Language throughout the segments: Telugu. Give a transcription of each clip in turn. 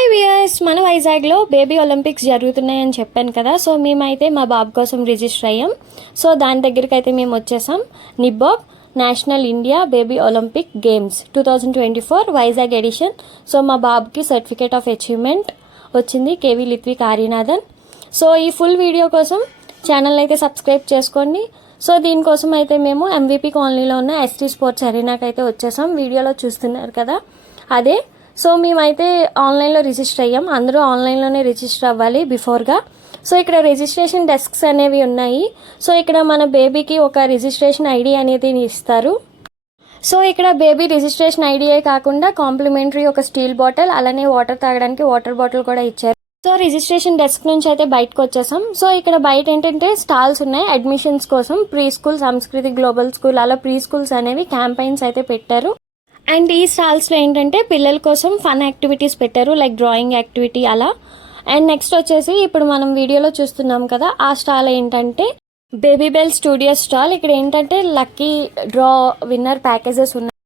హాయ్ వియర్స్, మన వైజాగ్లో బేబీ ఒలింపిక్స్ జరుగుతున్నాయని చెప్పాను కదా. సో మేమైతే మా బాబు కోసం రిజిస్టర్ అయ్యాం. సో దాని దగ్గరికి అయితే మేము వచ్చేసాం. నిబ్బాబ్ national India baby Olympic games 2024 Vizag edition. So మా బాబుకి సర్టిఫికేట్ ఆఫ్ అచీవ్మెంట్ వచ్చింది, కేవీ లిత్విక్ ఆర్యనాథన్. సో ఈ ఫుల్ వీడియో కోసం ఛానల్ అయితే సబ్స్క్రైబ్ చేసుకోండి. సో దీనికోసం అయితే మేము ఎంవీపీ కాలనీలో ఉన్న ఎస్టీ స్పోర్ట్స్ అరీనాకి అయితే వచ్చేసాం. వీడియోలో చూస్తున్నారు కదా అదే. సో మేమైతే ఆన్లైన్లో రిజిస్టర్ అయ్యాం. అందరూ ఆన్లైన్లోనే రిజిస్టర్ అవ్వాలి బిఫోర్గా. సో ఇక్కడ రిజిస్ట్రేషన్ డెస్క్స్ అనేవి ఉన్నాయి. సో ఇక్కడ మన బేబీకి ఒక రిజిస్ట్రేషన్ ఐడి అనేది ఇస్తారు. సో ఇక్కడ బేబీ రిజిస్ట్రేషన్ ఐడియే కాకుండా కాంప్లిమెంటరీ ఒక స్టీల్ బాటిల్, అలానే వాటర్ తాగడానికి వాటర్ బాటిల్ కూడా ఇచ్చారు. సో రిజిస్ట్రేషన్ డెస్క్ నుంచి అయితే బయటకు వచ్చేసాం. సో ఇక్కడ బయట ఏంటంటే స్టాల్స్ ఉన్నాయి అడ్మిషన్స్ కోసం. ప్రీ స్కూల్, సంస్కృతి, గ్లోబల్ స్కూల్, అలా ప్రీ స్కూల్స్ అనేవి క్యాంపెయిన్స్ అయితే పెట్టారు. అండ్ ఈ స్టాల్స్లో ఏంటంటే పిల్లల కోసం ఫన్ యాక్టివిటీస్ పెట్టారు, లైక్ డ్రాయింగ్ యాక్టివిటీ అలా. అండ్ నెక్స్ట్ వచ్చేసి ఇప్పుడు మనం వీడియోలో చూస్తున్నాం కదా ఆ స్టాల్ ఏంటంటే బేబీ బెల్ స్టూడియో స్టాల్. ఇక్కడ ఏంటంటే లక్కీ డ్రా విన్నర్ ప్యాకేజెస్ ఉన్నాయి.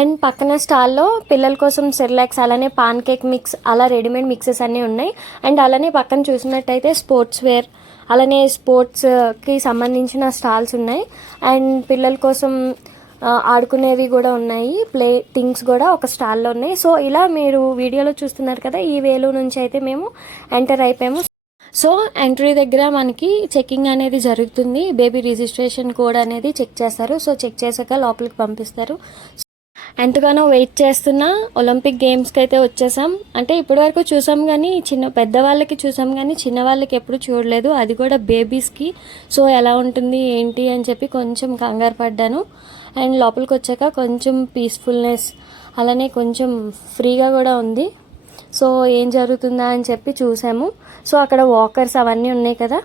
అండ్ పక్కన స్టాల్లో పిల్లల కోసం సెర్లాక్స్, అలానే పాన్ కేక్ మిక్స్, అలా రెడీమేడ్ మిక్సెస్ అన్నీ ఉన్నాయి. అండ్ అలానే పక్కన చూసినట్టయితే స్పోర్ట్స్ వేర్, అలానే స్పోర్ట్స్కి సంబంధించిన స్టాల్స్ ఉన్నాయి. అండ్ పిల్లల కోసం ఆడుకునేవి కూడా ఉన్నాయి, ప్లే థింగ్స్ కూడా ఒక స్టాల్లో ఉన్నాయి. సో ఇలా మీరు వీడియోలో చూస్తున్నారు కదా, ఈ వేలో నుంచి అయితే మేము ఎంటర్ అయిపోయాము. సో ఎంట్రీ దగ్గర మనకి చెకింగ్ అనేది జరుగుతుంది. బేబీ రిజిస్ట్రేషన్ కోడ్ అనేది చెక్ చేస్తారు. సో చెక్ చేశాక లోపలికి పంపిస్తారు. ఎంతగానో వెయిట్ చేస్తున్న ఒలింపిక్ గేమ్స్కి అయితే వచ్చేసాం. అంటే ఇప్పటి వరకు చూసాం కానీ పెద్దవాళ్ళకి చూసాం కానీ చిన్న వాళ్ళకి ఎప్పుడు చూడలేదు, అది కూడా బేబీస్కి. సో ఎలా ఉంటుంది ఏంటి అని చెప్పి కొంచెం కంగారు పడ్డాను. అండ్ లోపలికి వచ్చాక కొంచెం పీస్ఫుల్నెస్, అలానే కొంచెం ఫ్రీగా కూడా ఉంది. సో ఏం జరుగుతుందా అని చెప్పి చూసాము. సో అక్కడ వాకర్స్ అవన్నీ ఉన్నాయి కదా.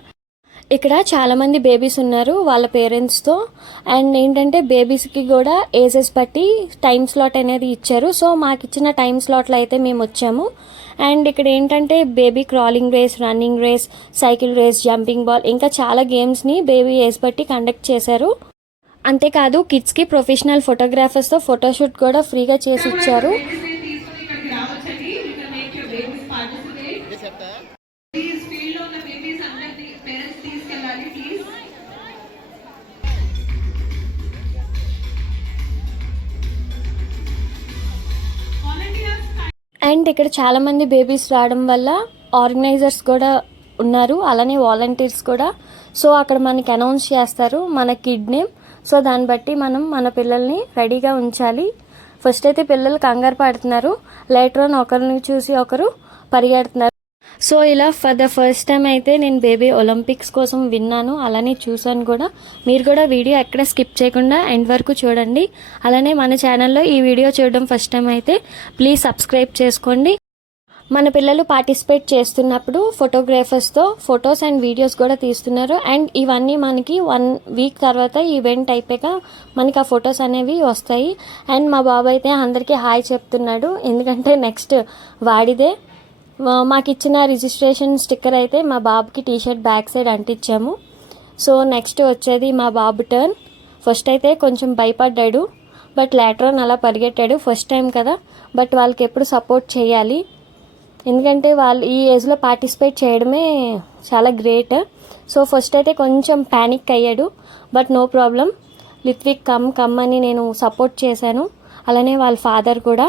ఇక్కడ చాలామంది బేబీస్ ఉన్నారు వాళ్ళ పేరెంట్స్తో. అండ్ ఏంటంటే బేబీస్కి కూడా ఏజెస్ బట్టి టైం స్లాట్ అనేది ఇచ్చారు. సో మాకు ఇచ్చిన టైం స్లాట్లో అయితే మేము వచ్చాము. అండ్ ఇక్కడ ఏంటంటే baby crawling race, running race, cycle race, jumping ball, ఇంకా చాలా గేమ్స్ని బేబీ ఏజ్ బట్టి కండక్ట్ చేశారు. అంతేకాదు కిడ్స్కి ప్రొఫెషనల్ ఫోటోగ్రాఫర్స్తో ఫోటోషూట్ కూడా ఫ్రీగా చేసి ఇచ్చారు. అండ్ ఇక్కడ చాలామంది బేబీస్ రావడం వల్ల ఆర్గనైజర్స్ కూడా ఉన్నారు, అలానే వాలంటీర్స్ కూడా. సో అక్కడ మనకి అనౌన్స్ చేస్తారు మన కిడ్ నేమ్. సో దాన్ని బట్టి మనం మన పిల్లల్ని రెడీగా ఉంచాలి. ఫస్ట్ అయితే పిల్లలు కంగారు పడుతున్నారు, లేటర్ ఆన్ ఒకరిని చూసి ఒకరు పరిగెడుతున్నారు. సో ఇలా ఫర్ ద ఫస్ట్ టైం అయితే నేను బేబీ ఒలింపిక్స్ కోసం విన్నాను, అలానే చూసాను కూడా. మీరు కూడా వీడియో ఎక్కడ స్కిప్ చేయకుండా ఎండ్ వరకు చూడండి. అలానే మన ఛానల్లో ఈ వీడియో చూడడం ఫస్ట్ టైం అయితే ప్లీజ్ సబ్స్క్రైబ్ చేసుకోండి. మన పిల్లలు పార్టిసిపేట్ చేస్తున్నప్పుడు ఫోటోగ్రాఫర్స్తో ఫొటోస్ అండ్ వీడియోస్ కూడా తీస్తున్నారు. అండ్ ఇవన్నీ మనకి 1 వీక్ తర్వాత ఈవెంట్ అయిపోయాక మనకి ఆ ఫొటోస్ అనేవి వస్తాయి. అండ్ మా బాబు అయితే అందరికీ హాయ్ చెప్తున్నాడు, ఎందుకంటే నెక్స్ట్ వాడిదే. మాకు ఇచ్చిన రిజిస్ట్రేషన్ స్టిక్కర్ అయితే మా బాబుకి టీషర్ట్ బ్యాక్ సైడ్ అంటించాము. సో నెక్స్ట్ వచ్చేది మా బాబు టర్న్. ఫస్ట్ అయితే కొంచెం భయపడ్డాడు, బట్ లేటర్ ఆన్ అలా పరిగెట్టాడు. ఫస్ట్ టైం కదా, బట్ వాళ్ళకి ఎప్పుడు సపోర్ట్ చేయాలి, ఎందుకంటే వాళ్ళు ఈ ఏజ్లో పార్టిసిపేట్ చేయడమే చాలా గ్రేట్. సో ఫస్ట్ అయితే కొంచెం ప్యానిక్ అయ్యాడు, బట్ నో ప్రాబ్లం. లిత్విక్ కమ్ అని నేను సపోర్ట్ చేశాను, అలానే వాళ్ళ ఫాదర్ కూడా.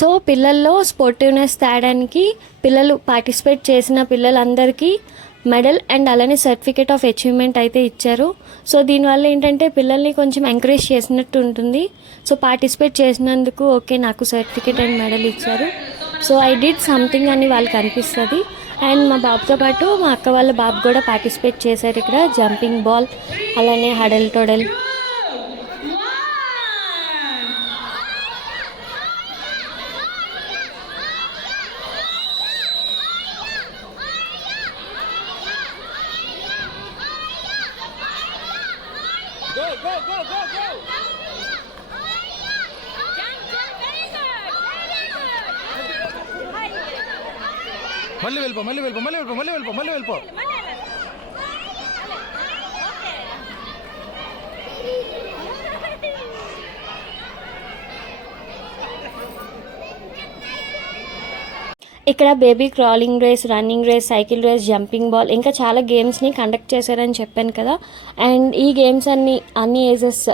సో పిల్లల్లో స్పోర్టివ్నెస్ తేడానికి పిల్లలు పార్టిసిపేట్ చేసిన పిల్లలందరికీ మెడల్ అండ్ అలానే సర్టిఫికేట్ ఆఫ్ అచీవ్మెంట్ అయితే ఇచ్చారు. సో దీనివల్ల ఏంటంటే పిల్లల్ని కొంచెం ఎంకరేజ్ చేసినట్టు ఉంటుంది. సో పార్టిసిపేట్ చేసినందుకు ఓకే నాకు సర్టిఫికేట్ అండ్ మెడల్ ఇచ్చారు, సో ఐ డిడ్ సంథింగ్ అని వాళ్ళకి అనిపిస్తుంది. అండ్ మా బాబుతో పాటు మా అక్క వాళ్ళ బాబు కూడా పార్టిసిపేట్ చేశారు. ఇక్కడ జంపింగ్ బాల్ అలానే హడల్ టోడల్. Go, go, go, go, go! మళ్ళీ వెళ్ళిపో మళ్ళీ వెళ్ళిపో మళ్ళీ వెళ్ళిపో మళ్ళీ వెళ్ళిపో మళ్ళీ వెళ్ళిపో. ఇక్కడ baby crawling race, running race, cycle race, jumping ball ఇంకా చాలా గేమ్స్ని కండక్ట్ చేశారని చెప్పాను కదా. అండ్ ఈ గేమ్స్ అన్ని ఏజెస్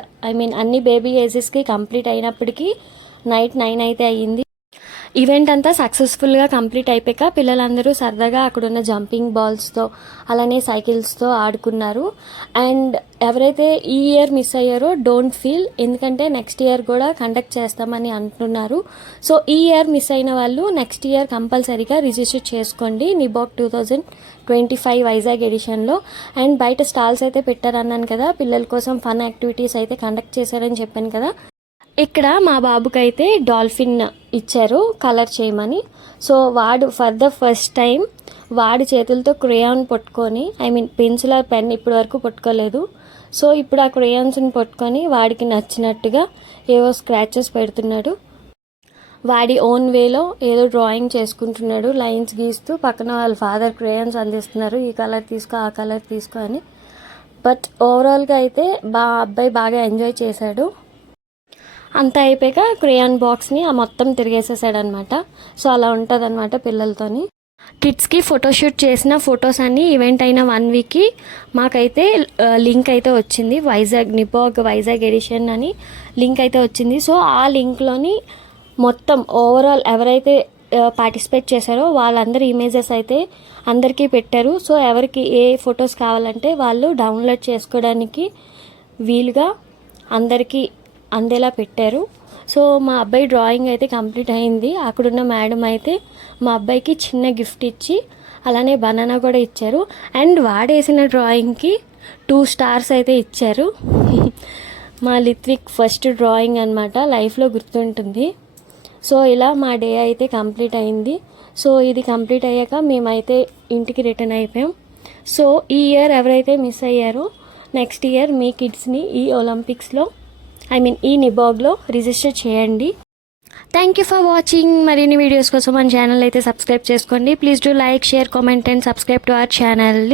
అన్ని బేబీ ఏజెస్కి కంప్లీట్ అయినప్పటికీ నైట్ 9 అయితే అయ్యింది. ఈవెంట్ అంతా సక్సెస్ఫుల్గా కంప్లీట్ అయిపోయాక పిల్లలందరూ సరదాగా అక్కడున్న జంపింగ్ బాల్స్తో అలానే సైకిల్స్తో ఆడుకున్నారు. అండ్ ఎవరైతే ఈ ఇయర్ మిస్ అయ్యారో డోంట్ ఫీల్, ఎందుకంటే నెక్స్ట్ ఇయర్ కూడా కండక్ట్ చేస్తామని అంటున్నారు. సో ఈ ఇయర్ మిస్ అయిన వాళ్ళు నెక్స్ట్ ఇయర్ కంపల్సరీగా రిజిస్టర్ చేసుకోండి నిబాక్ 2025 వైజాగ్ ఎడిషన్లో. అండ్ బయట స్టాల్స్ అయితే పెట్టారన్నాను కదా, పిల్లల కోసం ఫన్ యాక్టివిటీస్ అయితే కండక్ట్ చేశారని చెప్పాను కదా. ఇక్కడ మా బాబుకి అయితే డాల్ఫిన్ ఇచ్చారు కలర్ చేయమని. సో వాడు ఫర్ ద ఫస్ట్ టైం వాడి చేతులతో క్రేయాన్ పట్టుకొని పెన్సిల్ ఆర్ పెన్ ఇప్పటి వరకు పట్టుకోలేదు. సో ఇప్పుడు ఆ క్రేయాన్స్ని పట్టుకొని వాడికి నచ్చినట్టుగా ఏవో స్క్రాచెస్ పెడుతున్నాడు. వాడి ఓన్ వేలో ఏదో డ్రాయింగ్ చేసుకుంటున్నాడు, లైన్స్ గీస్తూ. పక్కన వాళ్ళ ఫాదర్ క్రేయాన్స్ అందిస్తున్నారు, ఈ కలర్ తీసుకో ఆ కలర్ తీసుకో అని. బట్ ఓవరాల్గా అయితే అబ్బాయి బాగా ఎంజాయ్ చేశాడు. అంతా అయిపోయాక క్రేయాన్ బాక్స్ని మొత్తం తిరిగేసేసాడు అనమాట. సో అలా ఉంటుంది అనమాట పిల్లలతోని. కిడ్స్కి ఫోటోషూట్ చేసిన ఫొటోస్ అన్నీ ఈవెంట్ అయిన 1 వీక్కి మాకైతే లింక్ అయితే వచ్చింది, నిబాక్ వైజాగ్ ఎడిషన్ అని లింక్ అయితే వచ్చింది. సో ఆ లింక్లోని మొత్తం ఓవరాల్ ఎవరైతే పార్టిసిపేట్ చేశారో వాళ్ళందరి ఇమేజెస్ అయితే అందరికీ పెట్టారు. సో ఎవరికి ఏ ఫొటోస్ కావాలంటే వాళ్ళు డౌన్లోడ్ చేసుకోవడానికి వీలుగా అందరికీ అందేలా పెట్టారు. సో మా అబ్బాయి డ్రాయింగ్ అయితే కంప్లీట్ అయింది. అక్కడున్న మేడం అయితే మా అబ్బాయికి చిన్న గిఫ్ట్ ఇచ్చి అలానే బనానా కూడా ఇచ్చారు. అండ్ వాడేసిన డ్రాయింగ్కి 2 స్టార్స్ అయితే ఇచ్చారు. మా లిత్విక్ ఫస్ట్ డ్రాయింగ్ అనమాట, లైఫ్లో గుర్తుంటుంది. సో ఇలా మా డే అయితే కంప్లీట్ అయింది. సో ఇది కంప్లీట్ అయ్యాక మేమైతే ఇంటికి రిటర్న్ అయిపోయాం. సో ఈ ఇయర్ ఎవరైతే మిస్ అయ్యారో నెక్స్ట్ ఇయర్ మీ కిడ్స్ని ఈ ఒలింపిక్స్లో ఈ నిబాగ్లో రిజిస్టర్ చేయండి. Thank you for watching. మరిన్ని వీడియోస్ కోసం మన ఛానల్ అయితే సబ్స్క్రైబ్ చేసుకోండి. Please do like, share, comment and subscribe to our channel.